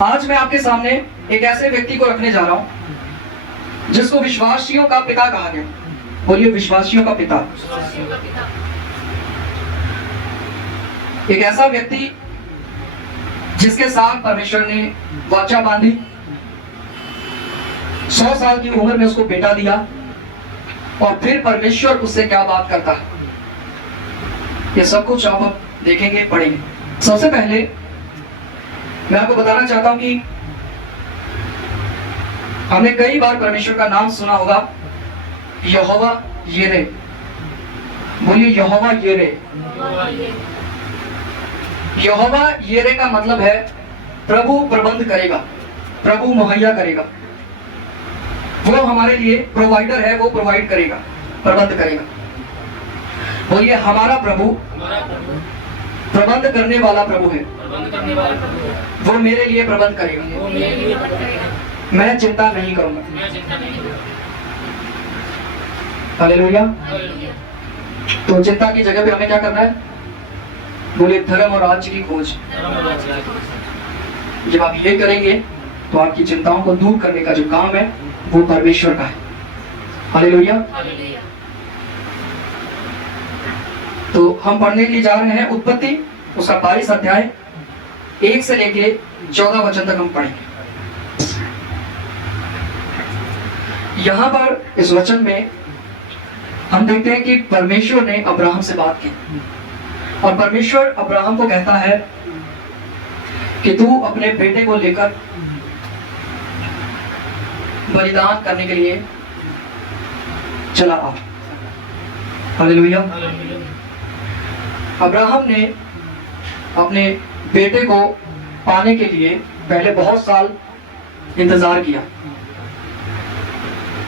आज मैं आपके सामने एक ऐसे व्यक्ति को रखने जा रहा हूं जिसको विश्वासियों का पिता कहा गया। बोलिए, विश्वासियों का पिता। एक ऐसा व्यक्ति जिसके साथ परमेश्वर ने वाचा बांधी, 100 साल की उम्र में उसको बेटा दिया और फिर परमेश्वर उससे क्या बात करता है, ये सब कुछ आप देखेंगे, पढ़ेंगे। सबसे पहले मैं आपको बताना चाहता हूं कि हमने कई बार परमेश्वर का नाम सुना होगा, यहोवा यिरे। बोलिए, यहोवा यिरे। यहोवा यिरे का मतलब है प्रभु प्रबंध करेगा, प्रभु मुहैया करेगा। वो हमारे लिए प्रोवाइडर है, वो प्रोवाइड करेगा, प्रबंध करेगा। बोलिए, हमारा प्रभु प्रबंध करने वाला प्रभु है, वो मेरे लिए प्रबंध करेगा, मैं चिंता नहीं करूंगा। हालेलुया। तो चिंता की जगह पे हमें क्या करना है? बोले, धर्म और राज्य की खोज। जब आप ये करेंगे तो आपकी चिंताओं को दूर करने का जो काम है वो परमेश्वर का है। हालेलुया। तो हम पढ़ने के लिए जा रहे हैं उत्पत्ति, उसका 22 अध्याय 1 से लेके 14 वचन तक हम पढ़ेंगे। यहां पर इस वचन में हम देखते हैं कि परमेश्वर ने अब्राहम से बात की और परमेश्वर अब्राहम को कहता है कि तू अपने बेटे को लेकर बलिदान करने के लिए चला आ। हालेलुया। अब्राहम ने अपने बेटे को पाने के लिए पहले बहुत साल इंतजार किया।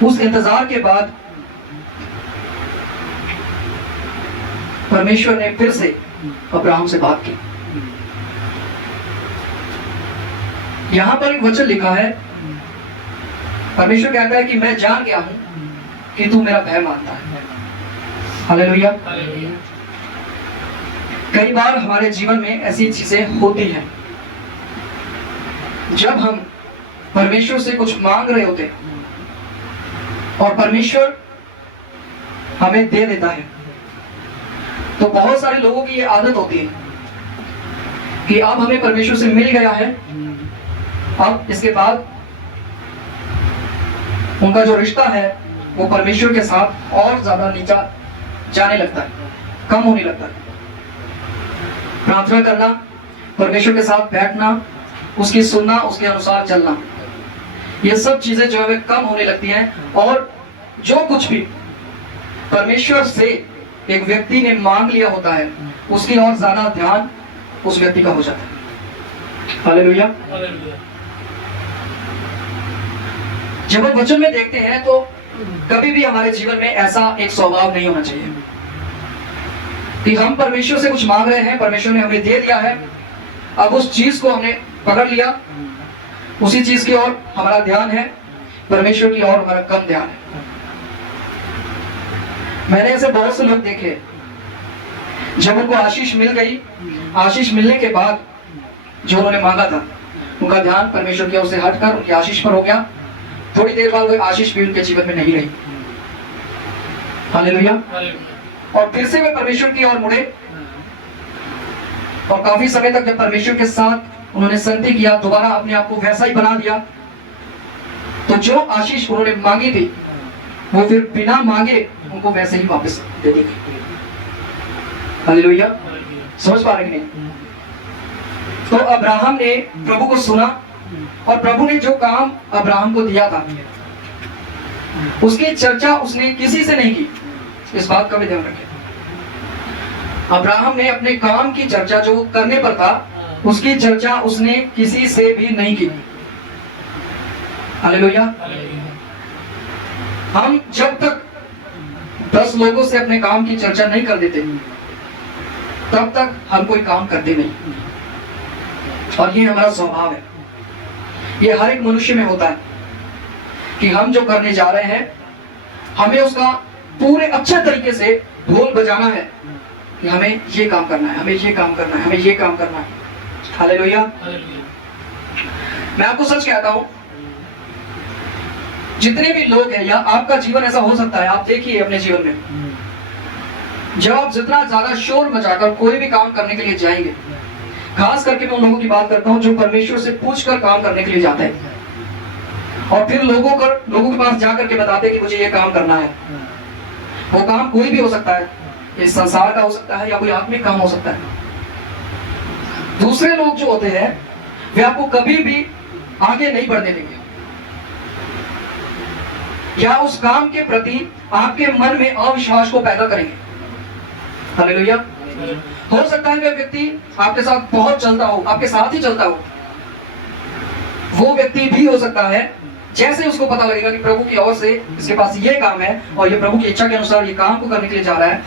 उस इंतजार के बाद परमेश्वर ने फिर से अब्राहम से बात की। यहां पर एक वचन लिखा है, परमेश्वर कहता है कि मैं जान गया हूं कि तू मेरा भय मानता है। हालेलुया। कई बार हमारे जीवन में ऐसी चीजें होती हैं जब हम परमेश्वर से कुछ मांग रहे होते और परमेश्वर हमें दे देता है। तो बहुत सारे लोगों की ये आदत होती है कि अब हमें परमेश्वर से मिल गया है, अब इसके बाद उनका जो रिश्ता है वो परमेश्वर के साथ और ज्यादा नीचा जाने लगता है, कम होने लगता है। प्रार्थना करना, परमेश्वर के साथ बैठना, उसकी सुनना, उसके अनुसार चलना, ये सब चीजें जो है कम होने लगती हैं और जो कुछ भी परमेश्वर से एक व्यक्ति ने मांग लिया होता है उसकी और ज्यादा ध्यान उस व्यक्ति का हो जाता है। हालेलुया। जब हम वचन में देखते हैं तो कभी भी हमारे जीवन में ऐसा एक स्वभाव नहीं होना चाहिए कि हम परमेश्वर से कुछ मांग रहे हैं, परमेश्वर ने हमें दे दिया है, अब उस चीज को हमने पकड़ लिया, उसी चीज की ओर हमारा ध्यान है, परमेश्वर की ओर हमारा कम ध्यान है। मैंने ऐसे बहुत से लोग देखे, जब उनको आशीष मिल गई, आशीष मिलने के बाद जो उन्होंने मांगा था उनका ध्यान परमेश्वर की ओर से हटकर उनकी आशीष पर हो गया। थोड़ी देर बाद वो आशीष भी उनके जीवन में नहीं रही। हालेलुया। और फिर से वे परमेश्वर की ओर मुड़े और काफी समय तक जब परमेश्वर के साथ उन्होंने संधि किया, दोबारा अपने आप को वैसा ही बना दिया, तो जो आशीष उन्होंने मांगी थी वो फिर बिना मांगे उनको वैसे ही वापस दे दी गई। हालेलुया। समझ पा रहे हैं? तो अब्राहम ने प्रभु को सुना और प्रभु ने जो काम अब्राहम को दिया था उसकी चर्चा उसने किसी से नहीं की। इस बात का भी ध्यान रखें। अब्राहम ने अपने काम की चर्चा जो करने पर था उसकी चर्चा उसने किसी से भी नहीं की। हालेलुया। हम जब तक 10 लोगों से अपने काम की चर्चा नहीं कर देते तब तक हम कोई काम करते नहीं, और ये हमारा स्वभाव है। ये हर एक मनुष्य में होता है कि हम जो करने जा रहे हैं हमें उसका पूरे अच्छे तरीके से ढोल बजाना है कि हमें ये काम करना है, हमें ये काम करना है, हमें ये काम करना है। हालेलुया। मैं आपको सच कहता हूं, जितने भी लोग हैं, या आपका जीवन ऐसा हो सकता है, आप देखिए अपने जीवन में, जब आप जितना ज्यादा शोर मचाकर कोई भी काम करने के लिए जाएंगे, खास करके मैं उन लोगों की बात करता हूं जो परमेश्वर से पूछकर काम करने के लिए जाते हैं और फिर लोगों के पास जाकर के बताते हैं कि मुझे ये काम करना है। वो काम कोई भी हो सकता है, इस संसार का हो सकता है या कोई आत्मिक काम हो सकता है। दूसरे लोग जो होते हैं वे आपको कभी भी आगे नहीं बढ़ने देंगे, या उस काम के प्रति आपके मन में अविश्वास को पैदा करेंगे। हालेलुया। हो सकता है वह व्यक्ति आपके साथ बहुत चलता हो, आपके साथ ही चलता हो। वो व्यक्ति भी हो सकता है, जैसे उसको पता लगेगा कि प्रभु की ओर से इसके पास ये काम है और ये प्रभु की इच्छा के अनुसार ये काम को करने के लिए जा रहा है,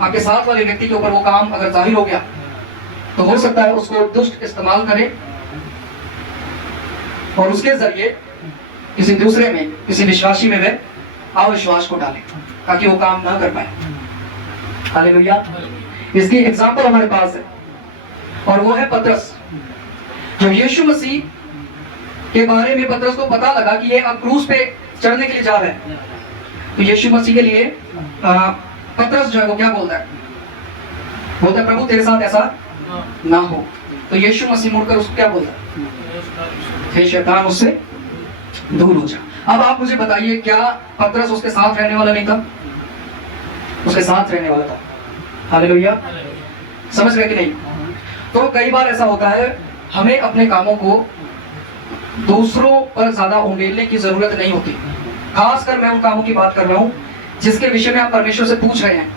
आपके साथ वाले व्यक्ति के ऊपर वो काम अगर जाहिर हो गया तो हो सकता है उसको दुष्ट इस्तेमाल करे और उसके जरिए किसी दूसरे में, किसी विश्वासी में वह अविश्वास को डाले ताकि वो काम ना कर पाए। हालेलुया। इसकी एग्जाम्पल हमारे पास है और वो है पतरस। जब यीशु मसीह के बारे में पतरस को पता लगा कि ये अब क्रूस पे चढ़ने के लिए जा रहे हैं, तो यीशु मसीह के लिए पतरस जो है वो क्या बोलता है? बोलता है प्रभु तेरे साथ ऐसा ना हो। तो यीशु मसीह मुड़कर उसको क्या बोलता है? हे शैतान उससे दूर हो जा। अब आप मुझे बताइए, क्या पतरस उसके साथ रहने वाला नहीं था? उसके साथ रहने वाला था। हालेलुया। समझ गए कि नहीं? तो कई बार ऐसा होता है, हमें अपने कामों को दूसरों पर ज्यादा उंडेलने की जरूरत नहीं होती। खासकर मैं उन कामों की बात कर रहा हूं जिसके विषय में आप परमेश्वर से पूछ रहे हैं।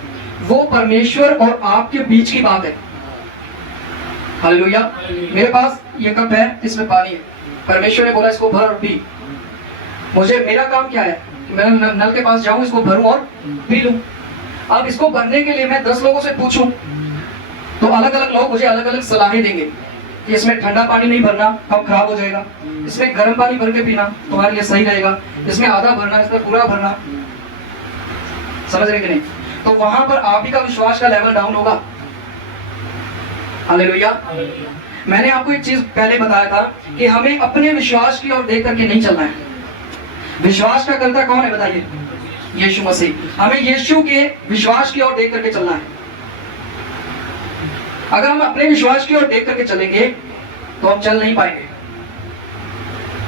वो परमेश्वर और आपके बीच की बात है। हालेलुया। मेरे पास ये कप है, इसमें पानी है, परमेश्वर ने बोला इसको भर और पी। मुझे, मेरा काम क्या है? मैं नल के पास जाऊं, इसको भरूं और पी लूं। अब इसको भरने के लिए मैं 10 लोगों से पूछूं तो अलग अलग लोग मुझे अलग अलग सलाहें देंगे कि इसमें ठंडा पानी नहीं भरना, कप खराब हो जाएगा, इसमें गर्म पानी भर के पीना तुम्हारे लिए सही रहेगा, इसमें आधा भरना, इसमें पूरा भरना। समझ रहे कि नहीं? तो वहां पर आप ही का विश्वास का लेवल डाउन होगा। हालेलुया। मैंने आपको एक चीज पहले बताया था कि हमें अपने विश्वास की ओर देख करके नहीं चलना है। विश्वास का कर्ता कौन है बताइए? यीशु मसीह। हमें यीशु के विश्वास की ओर देख करके चलना है। अगर हम अपने विश्वास की ओर देख करके चलेंगे तो हम चल नहीं पाएंगे।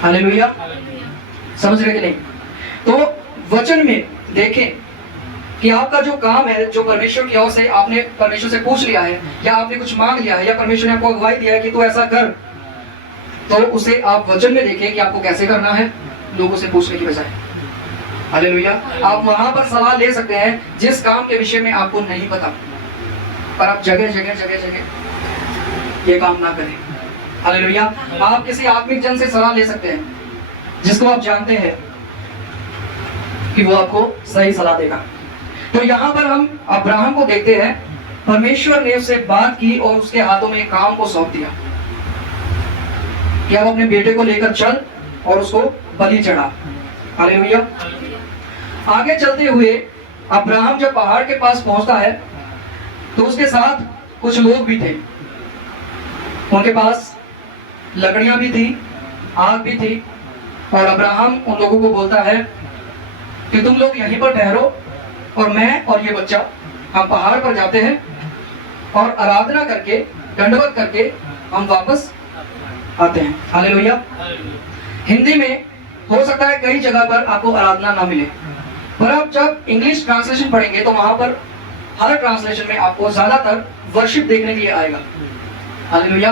हालेलुया। समझ रहे कि नहीं? तो वचन में देखें कि आपका जो काम है, जो परमेश्वर की ओर से आपने परमेश्वर से पूछ लिया है, या आपने कुछ मांग लिया है, या परमेश्वर ने आपको अगुवाई दिया है कि तू ऐसा कर, तो उसे आप वचन में देखें कि आपको कैसे करना है, लोगों से पूछने की बजाय। हालेलुया। आप वहां पर सलाह ले सकते हैं जिस काम के विषय में आपको नहीं पता, पर आप जगह जगह ये काम ना करें। हालेलुया। आप किसी आत्मिक जन से सलाह ले सकते हैं जिसको आप जानते हैं कि वो आपको सही सलाह देगा। तो यहाँ पर हम अब्राहम को देखते हैं, परमेश्वर ने उससे बात की और उसके हाथों में काम को सौंप दिया कि अब अपने बेटे को लेकर चल और उसको बलि चढ़ा। हालेलुया। आगे चलते हुए अब्राहम जब पहाड़ के पास पहुंचता है तो उसके साथ कुछ लोग भी थे। उनके पास लकड़ियां भी थी, आग भी थी, और अब्राहम उन लोगों को बोलता है कि तुम लोग यहीं पर ठहरो और मैं और ये बच्चा हम पहाड़ पर जाते हैं और आराधना करके, दंडवत करके हम वापस आते हैं। हालेलुया। हिंदी में हो सकता है कई जगह पर आपको आराधना ना मिले, पर आप जब इंग्लिश ट्रांसलेशन पढ़ेंगे तो वहां पर हर ट्रांसलेशन में आपको ज्यादातर वर्शिप देखने के लिए आएगा। हालेलुया।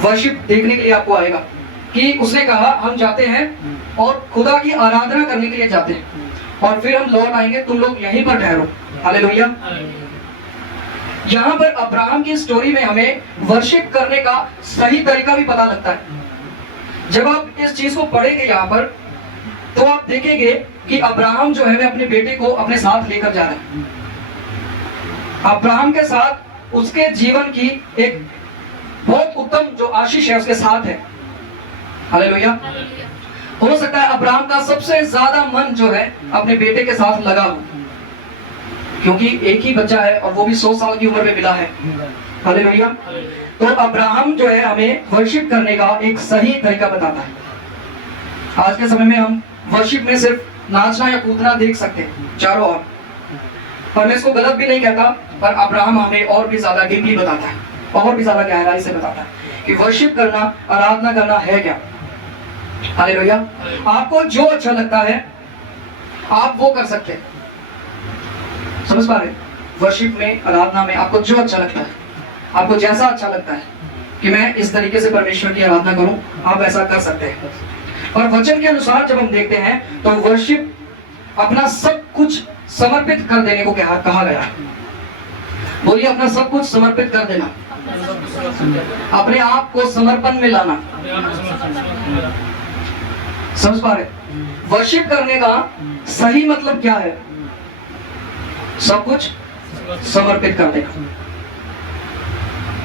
वर्शिप देखने के लिए आपको आएगा कि उसने कहा हम जाते हैं और खुदा की आराधना करने के लिए जाते हैं और फिर हम लौट आएंगे, तुम लोग यहीं पर ठहरो। हालेलुया। यहाँ पर अब्राहम की स्टोरी में हमें वर्शिप करने का सही तरीका भी पता लगता है। जब आप इस चीज को पढ़ेंगे यहाँ पर तो आप देखेंगे कि अब्राहम जो है वह अपने बेटे को अपने साथ लेकर जा रहा है। अब्राहम के साथ उसके जीवन की एक बहुत उत्तम जो आशीष है उसके साथ है। हालेलुया। हो सकता है अब्राहम का सबसे ज्यादा मन जो है अपने बेटे के साथ लगा हो, क्योंकि एक ही बच्चा है और वो भी 100 साल की उम्र में मिला है। हालेलुया। तो अब्राहम जो है हमें वर्शिप करने का एक सही तरीका बताता है। आज के समय में हम वर्शिप में सिर्फ नाचना या कूदना देख सकते हैं चारों ओर, पर मैं इसको गलत भी नहीं कहता, पर अब्राहम हमें और भी ज्यादा डीपली बताता है, और भी ज्यादा गहराई से बताता है कि वर्शिप करना, आराधना करना है क्या। हालेलुया। आपको जो अच्छा लगता है आप वो कर सकते हैं, समझ पा रहे? वर्शिप में, आराधना में आपको जो अच्छा लगता है, आपको जैसा अच्छा लगता है कि मैं इस तरीके से परमेश्वर की आराधना करूं, आप ऐसा कर सकते हैं। और वचन के अनुसार जब हम देखते हैं तो वर्शिप अपना सब कुछ समर्पित कर देने को कहा गया है। बोलिए, अपना सब कुछ समर्पित कर देना, अपने आप को समर्पण में लाना। समझ पा रहे? वर्शिप करने का सही मतलब क्या है? सब कुछ समर्पित कर देना।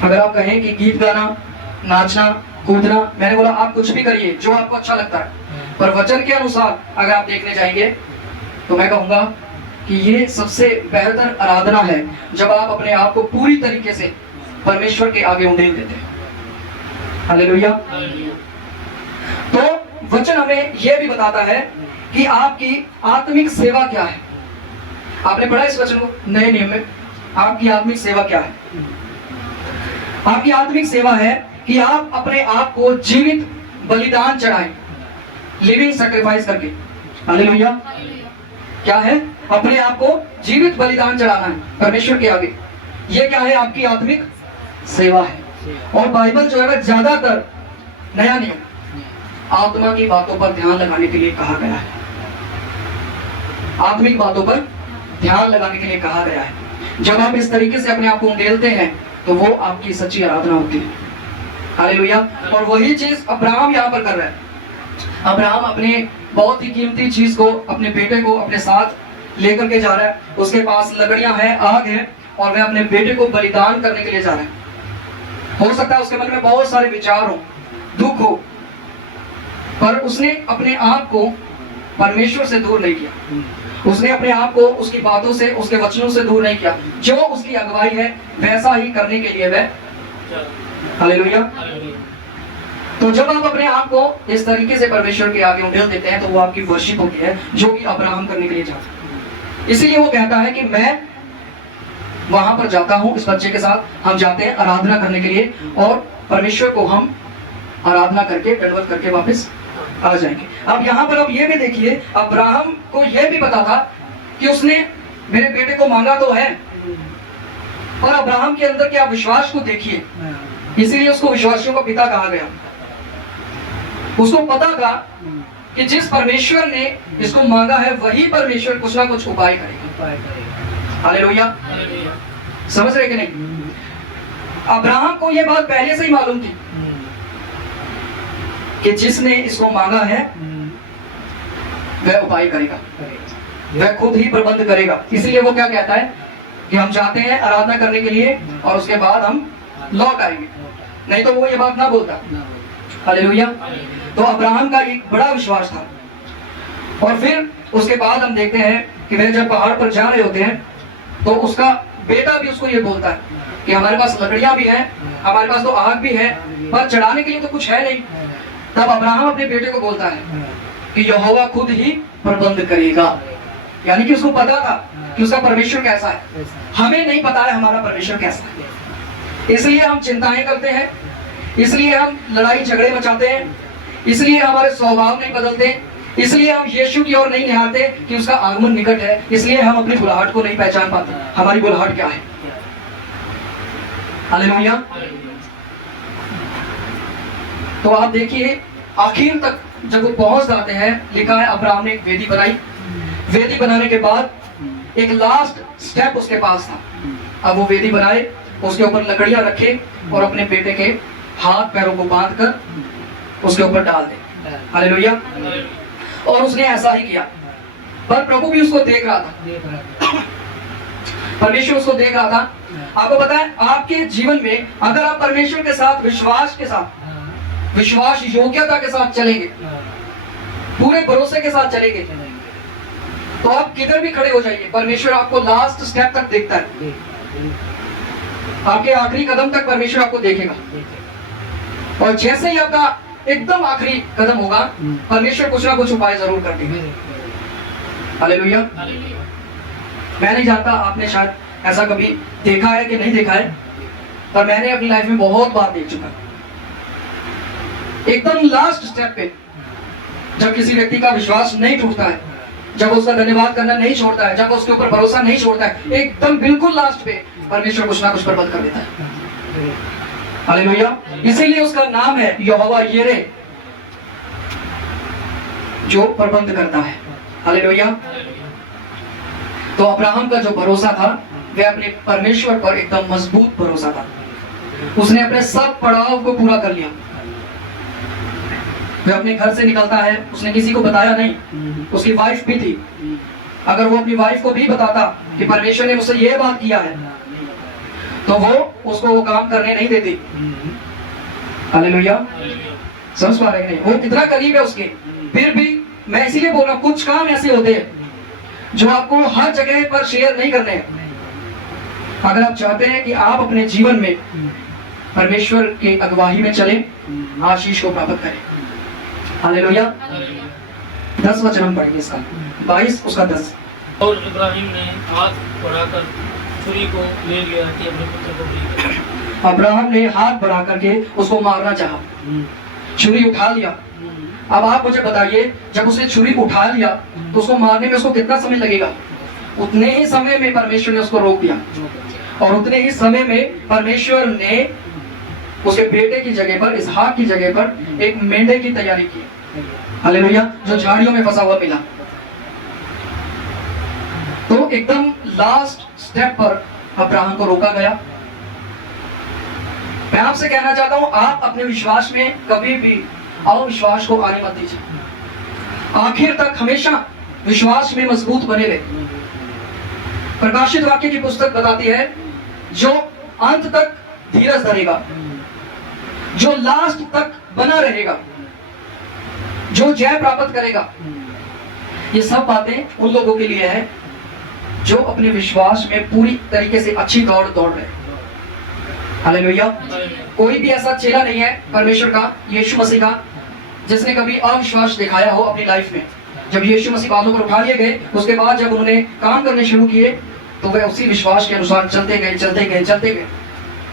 अगर आप कहें कि गीत गाना, नाचना, कूदना, मैंने बोला आप कुछ भी करिए जो आपको अच्छा लगता है, पर वचन के अनुसार अगर आप देखने जाएंगे तो मैं कहूंगा कि ये सबसे बेहतर आराधना है जब आप अपने आप को पूरी तरीके से परमेश्वर के आगे उंडेल देते हैं। हालेलुया। तो वचन हमें यह भी बताता है कि आपकी आत्मिक सेवा क्या है। आपने पढ़ा इस वचन को नए नियम में? आपकी आत्मिक सेवा क्या है? आपकी आत्मिक सेवा है कि आप अपने आप को जीवित बलिदान चढ़ाएं, लिविंग सैक्रिफाइस करके। हालेलुया। क्या है? अपने आप को जीवित बलिदान चढ़ाना है परमेश्वर के आगे। ये क्या है? आपकी आत्मिक सेवा है। और बाइबल जो है ना, ज्यादातर नया नियम आत्मा की बातों पर ध्यान लगाने के लिए कहा गया है। आत्मिक बातों पर ध्यान लगाने के लिए कहा गया है। जब आप इस तरीके से अपने आप को उंडेलते हैं तो वो आपकी सच्ची आराधना होती है। हालेलुया। और वही चीज अब्राहम यहाँ पर कर रहा है। अब्राहम अपने बहुत ही कीमती चीज को, अपने बेटे को अपने साथ लेकर के जा रहा है। उसके पास लकड़ियां हैं, आग है, और वह अपने बेटे को बलिदान करने के लिए जा रहा है। हो सकता है उसके मन में बहुत सारे विचार हो, दुख हो, पर उसने अपने आप को परमेश्वर से दूर नहीं किया। उसने अपने आप को उसकी बातों से, उसके वचनों से दूर नहीं किया। जो उसकी अगुवाई है वैसा ही करने के लिए वह, हालेलुया। तो जब आप अपने आप को इस तरीके से परमेश्वर के आगे उंडेल देते हैं तो वो आपकी वर्शिप होती है, जो कि अब्राहम करने के लिए जाता है। इसीलिए वो कहता है कि मैं वहां पर जाता हूं, इस बच्चे के साथ हम जाते हैं आराधना करने के लिए, और परमेश्वर को हम आराधना करके दंडवत करके वापस आ जाएंगे। अब यहाँ पर अब ये भी देखिए, अब्राहम को यह भी पता था कि उसने मेरे बेटे को मांगा तो है, और अब्राहम के अंदर क्या विश्वास को देखिए, इसीलिए उसको विश्वासियों का पिता कहा गया। उसको पता था कि जिस परमेश्वर ने इसको मांगा है वही परमेश्वर कुछ ना कुछ उपाय करेगा। हालेलुया। समझ रहे कि नहीं? अब्राहम को यह बात पहले से ही मालूम थी कि जिसने इसको मांगा है वह उपाय करेगा, वह खुद ही प्रबंध करेगा। इसलिए वो क्या कहता है कि हम जाते हैं आराधना करने के लिए और उसके बाद हम लौट आएंगे, नहीं तो वो ये बात ना बोलता। हालेलुया। तो अब्राहम का एक बड़ा विश्वास था। और फिर उसके बाद हम देखते हैं कि वे जब पहाड़ पर जा रहे होते हैं तो उसका बेटा भी उसको ये बोलता है कि हमारे पास लकड़ियां भी हैं, हमारे पास तो आग भी है, पर चढ़ाने के लिए तो कुछ है नहीं। तब अब्राहम अपने बेटे को बोलता है कि यहोवा खुद ही प्रबंध करेगा। यानी कि उसको पता था कि उसका परमेश्वर कैसा है। हमें नहीं पता है हमारा परमेश्वर कैसा है, इसलिए हम चिंताएं करते हैं, इसलिए हम लड़ाई झगड़े मचाते हैं, इसलिए हमारे स्वभाव नहीं बदलते, इसलिए हम यीशु की ओर नहीं निहारते कि उसका आगमन निकट है, इसलिए हम अपनी बुलाहट को नहीं पहचान पाते। हमारी बुलाहट क्या है? हालेलुया। तो आप देखिए आखिर तक जब वो पहुंच जाते हैं, लिखा है अब्राहम ने एक वेदी बनाई। वेदी बनाने के बाद एक लास्ट स्टेप उसके पास था। अब वो वेदी बनाए, उसके ऊपर लकड़ियां रखे और अपने बेटे के हाथ पैरों को बांध कर उसके ऊपर डाल दे। हालेलुया। और उसने ऐसा ही किया। पर प्रभु भी उसको देख रहा था, परमेश्वर उसको देख रहा था। आपको पता है आपके जीवन में अगर आप परमेश्वर के साथ विश्वास के साथ, विश्वास योग्यता के साथ चलेंगे, पूरे भरोसे के साथ चलेंगे, तो आप किधर भी खड़े हो जाइए, परमेश्वर आपको लास्ट स्टेप तक देखता है। आपके आखिरी कदम तक परमेश्वर आपको देखेगा, और जैसे ही आपका एकदम आखिरी कदम होगा, परमेश्वर कुछ ना कुछ उपाय जरूर कर देगा। हालेलुया। मैं नहीं जानता आपने शायद ऐसा कभी देखा है कि नहीं देखा है, पर मैंने अपनी लाइफ में बहुत बार देख चुका। एकदम लास्ट स्टेप पे जब किसी व्यक्ति का विश्वास नहीं टूटता है, जब उसका धन्यवाद करना नहीं छोड़ता है, जब उसके ऊपर भरोसा नहीं छोड़ता है, एकदम बिल्कुल लास्ट पे परमेश्वर कुछ ना कुछ प्रबंध कर देता है। हालेलुया। इसीलिए उसका नाम है यहोवा यिरे, जो प्रबंध करता है। हालेलुया। तो अब्राहम का जो भरोसा था वह अपने परमेश्वर पर एकदम मजबूत भरोसा था। उसने अपने सब पड़ाव को पूरा कर लिया। वह अपने घर से निकलता है, उसने किसी को बताया नहीं, उसकी वाइफ भी थी। अगर वो अपनी वाइफ को भी बताता कि परमेश्वर ने मुझसे यह बात किया है, तो वो उसको वो काम करने नहीं देती। हालेलुया। समझ पा रहे हैं नहीं? वो कितना करीब है उसके, फिर भी मैं इसीलिए बोल रहा हूं, कुछ काम ऐसे होते हैं जो आपको हर जगह पर शेयर नहीं करने हैं। अगर आप चाहते हैं कि आप अपने जीवन में परमेश्वर के अगुवाई में चलें, आशीष को प्राप्त करें। हालेलुया। 10 वचन हम पढ़ेंगे इसका, 22 उसका 10। और इब्राहिम ने हाथ बढ़ाकर छुरी को ले लिया कि अपने पुत्र को बलि करे। अब्राहम ने हाथ बढ़ा करके उसको मारना चाहा, छुरी उठा लिया। अब आप मुझे बताइए, जब उसने छुरी उठा लिया तो उसको मारने में उसको कितना समय लगेगा? उतने ही समय में परमेश्वर ने उसको रोक दिया, और उतने ही समय में परमेश्वर ने उसके बेटे की जगह पर, इसहाक की जगह पर एक मेंढे की तैयारी की। हालेलुया। जो झाड़ियों में फंसा हुआ मिला। तो एकदम लास्ट स्टेप पर अब्राहम को रोका गया। मैं आपसे कहना चाहता हूं, आप अपने विश्वास में कभी भी अविश्वास को आने मत दीजिए। आखिर तक हमेशा विश्वास में मजबूत बने रहे। प्रकाशित वाक्य की पुस्तक बताती है, जो अंत तक धीरज धरेगा, जो लास्ट तक बना रहेगा, जो जय प्राप्त करेगा। ये सब बातें उन लोगों के लिए है जो अपने विश्वास में पूरी तरीके से अच्छी दौड़ दौड़ रहे हैं। हालेलुया। कोई भी ऐसा चेला नहीं है परमेश्वर का, यीशु मसीह का, जिसने कभी अविश्वास दिखाया हो अपनी लाइफ में। जब यीशु मसीह बातों पर उठा लिए गए, उसके बाद जब उन्होंने काम करने शुरू किए, तो वे उसी विश्वास के अनुसार चलते गए, चलते गए, चलते गए,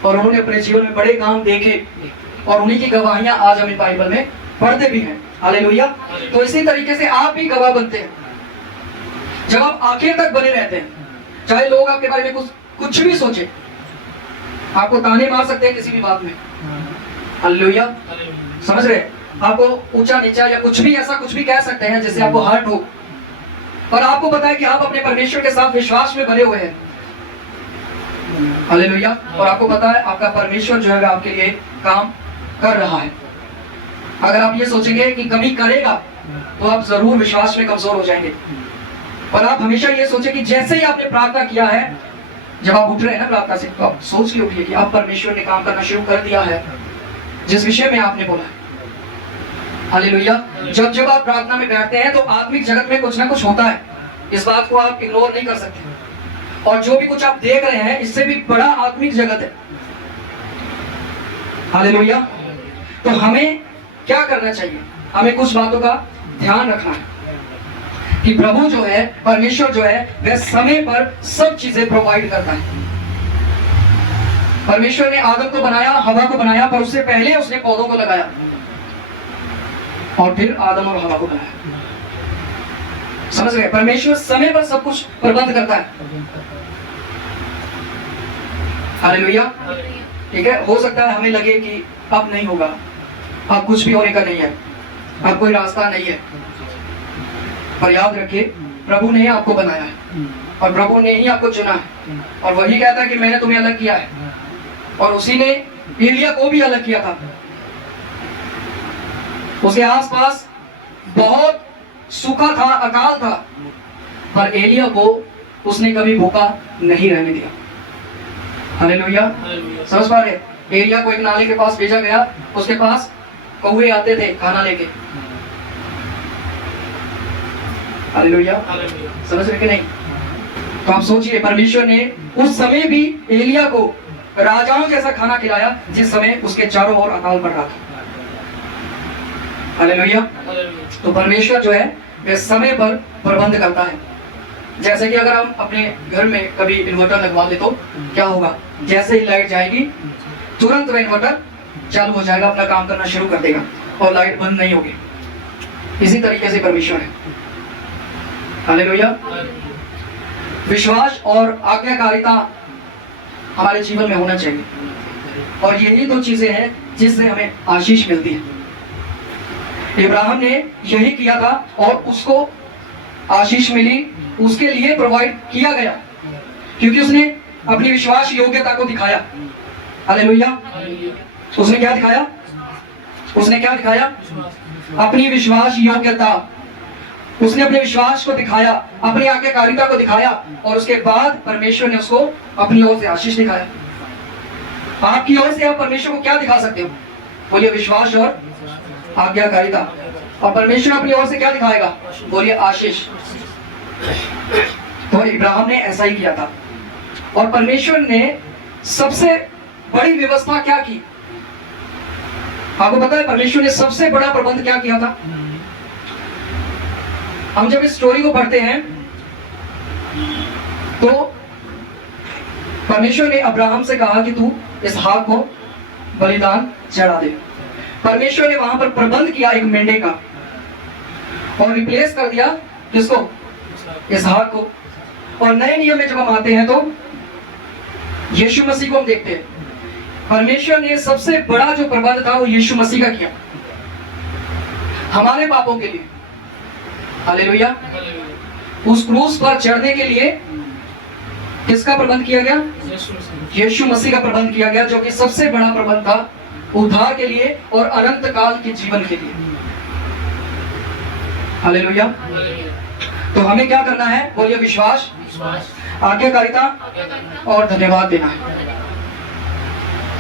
और उन्होंने अपने जीवन में बड़े काम देखे, और उन्हीं की गवाहियां आज हम बाइबल में पढ़ते भी हैं। हालेलुया। तो इसी तरीके से आप भी गवाह बनते हैं जब आप आखिर तक बने रहते हैं। चाहे लोग आपके बारे में कुछ भी सोचे, आपको ताने मार सकते हैं किसी भी बात में। हालेलुया। समझ रहे? आपको ऊंचा नीचा या कुछ भी ऐसा कुछ भी कह सकते हैं जिससे आपको हर्ट हो, पर आपको पता है कि आप अपने परमेश्वर के साथ विश्वास में बने हुए हैं। हालेलुया। और आपको पता है आपका परमेश्वर जो है आपके लिए काम कर रहा है। अगर आप ये सोचेंगे कि कभी करेगा, तो आप जरूर विश्वास में कमजोर हो जाएंगे। और आप हमेशा ये सोचें कि जैसे ही आपने प्रार्थना किया है, जब आप उठ रहे हैं ना प्रार्थना से, तो आप सोच के उठिए कि अब परमेश्वर ने काम करना शुरू कर दिया है जिस विषय में आपने बोला है। हालेलुया। जब जब आप प्रार्थना में बैठते हैं तो आत्मिक जगत में कुछ ना कुछ होता है, इस बात को आप इग्नोर नहीं कर सकते। और जो भी कुछ आप देख रहे हैं, इससे भी बड़ा आत्मिक जगत है। हालेलुया। तो हमें क्या करना चाहिए? हमें कुछ बातों का ध्यान रखना है कि प्रभु जो है, परमेश्वर जो है, वह समय पर सब चीजें प्रोवाइड करता है। परमेश्वर ने आदम को बनाया, हवा को बनाया, पर उससे पहले उसने पौधों को लगाया, और फिर आदम और हवा को बनाया। समझ गए? परमेश्वर समय पर सब कुछ प्रबंध करता है। हालेलुया। ठीक है। हो सकता है हमें लगे कि अब नहीं होगा, अब कुछ भी होने का नहीं है, अब कोई रास्ता नहीं है, पर याद रखिए, प्रभु ने आपको बनाया है, और प्रभु ने ही आपको चुना है, और वही कहता है कि मैंने तुम्हें अलग किया है। और उसी ने एलिया को भी अलग किया था। उसके आसपास बहुत सूखा था, अकाल था, पर एलिया को उसने कभी भूखा नहीं रहने दिया। हालेलुया। समझ पा रहे? एलिया को एक नाले के पास भेजा गया, उसके पास कौवे आते थे खाना लेके। हालेलुया। समझ रहे कि नहीं? तो आप सोचिए, परमेश्वर ने उस समय भी एलिया को राजाओं जैसा खाना खिलाया जिस समय उसके चारों ओर अकाल पड़ रहा था। हालेलुया। हालेलुया। तो परमेश्वर जो है वह समय पर प्रबंध करता है। जैसे कि अगर हम अपने घर में कभी इन्वर्टर लगवा ले तो क्या होगा, जैसे ही लाइट जाएगी तुरंत वह इन्वर्टर चालू हो जाएगा, अपना काम करना शुरू कर देगा और लाइट बंद नहीं होगी। इसी तरीके से परमेश्वर है। हालेलुया। विश्वास और आज्ञाकारिता हमारे जीवन में होना चाहिए, और यही दो चीजें हैं जिससे हमें आशीष मिलती है। इब्राहिम ने यही किया था और उसको आशीष मिली, उसके लिए प्रोवाइड किया गया, क्योंकि उसने अपनी विश्वास योग्यता को दिखाया। हालेलुया। उसने क्या दिखाया? उसने क्या दिखाया? अपनी विश्वास योग्यता। उसने अपने विश्वास को दिखाया, अपनी आज्ञाकारिता को दिखाया, और उसके बाद परमेश्वर ने उसको अपनी ओर से आशीष दिखाया। आपकी ओर से आप परमेश्वर को क्या दिखा सकते हो? बोलिए विश्वास और आज्ञाकारिता। और परमेश्वर अपनी ओर से क्या दिखाएगा? बोलिए आशीष। तो इब्राहिम ने ऐसा ही किया था, और परमेश्वर ने सबसे बड़ी व्यवस्था क्या की? आपको पता है परमेश्वर ने सबसे बड़ा प्रबंध क्या किया था? हम जब इस स्टोरी को पढ़ते हैं तो परमेश्वर ने अब्राहम से कहा कि तू इसहाक को बलिदान चढ़ा दे। परमेश्वर ने वहां पर प्रबंध किया एक मेंढे का, और रिप्लेस कर दिया किसको? इसहाक को। और नए नियम में जब हम आते हैं तो यीशु मसीह को हम देखते हैं। परमेश्वर ने सबसे बड़ा जो प्रबंध था वो यीशु मसीह का किया हमारे पापों के लिए। हालेलुया। उस क्रूस पर चढ़ने के लिए किसका प्रबंध किया गया? यीशु मसीह का प्रबंध किया गया, जो कि सबसे बड़ा प्रबंध था उद्धार के लिए और अनंत काल के जीवन के लिए। हालेलुया। तो हमें क्या करना है? बोलिए विश्वास, आज्ञाकारिता और धन्यवाद देना है।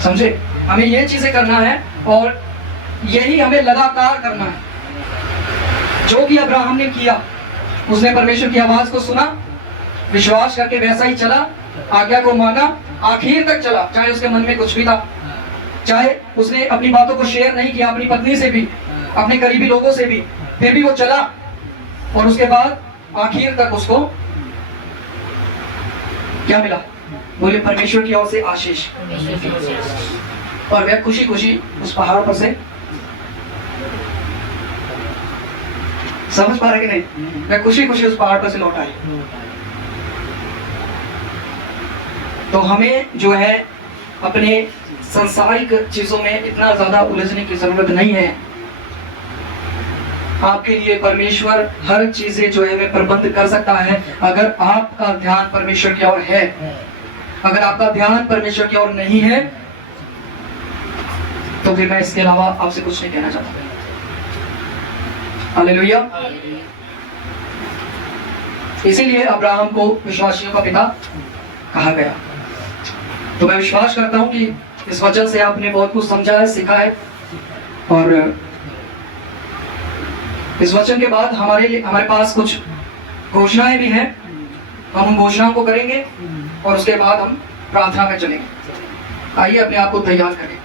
समझे? हमें ये चीजें करना है, और यही हमें लगातार करना है। जो भी अब्राहम ने किया, उसने परमेश्वर की आवाज को सुना, विश्वास करके वैसा ही चला, आज्ञा को माना, आखिर तक चला, चाहे उसके मन में कुछ भी था, चाहे उसने अपनी बातों को शेयर नहीं किया अपनी पत्नी से भी, अपने करीबी लोगों से भी, फिर भी वो चला, और उसके बाद आखिर तक उसको क्या मिला? बोले परमेश्वर की ओर से आशीष। और वह खुशी खुशी उस पहाड़ पर से, समझ पा रहे कि नहीं? वह खुशी खुशी उस पहाड़ पर से लौट आई। तो हमें जो है अपने सांसारिक चीजों में इतना ज्यादा उलझने की जरूरत नहीं है। आपके लिए परमेश्वर हर चीजें जो है वह प्रबंध कर सकता है, अगर आपका ध्यान परमेश्वर की ओर है। अगर आपका ध्यान परमेश्वर की ओर नहीं है तो फिर मैं इसके अलावा आपसे कुछ नहीं कहना चाहता। हालेलुया। इसीलिए अब्राहम को विश्वासियों का पिता कहा गया। तो मैं विश्वास करता हूं कि इस वचन से आपने बहुत कुछ समझा है, सीखा है, और इस वचन के बाद हमारे पास कुछ घोषणाएं भी हैं। हम उन घोषणाओं को करेंगे और उसके बाद हम प्रार्थना में चलेंगे। आइए अपने आप को तैयार करें।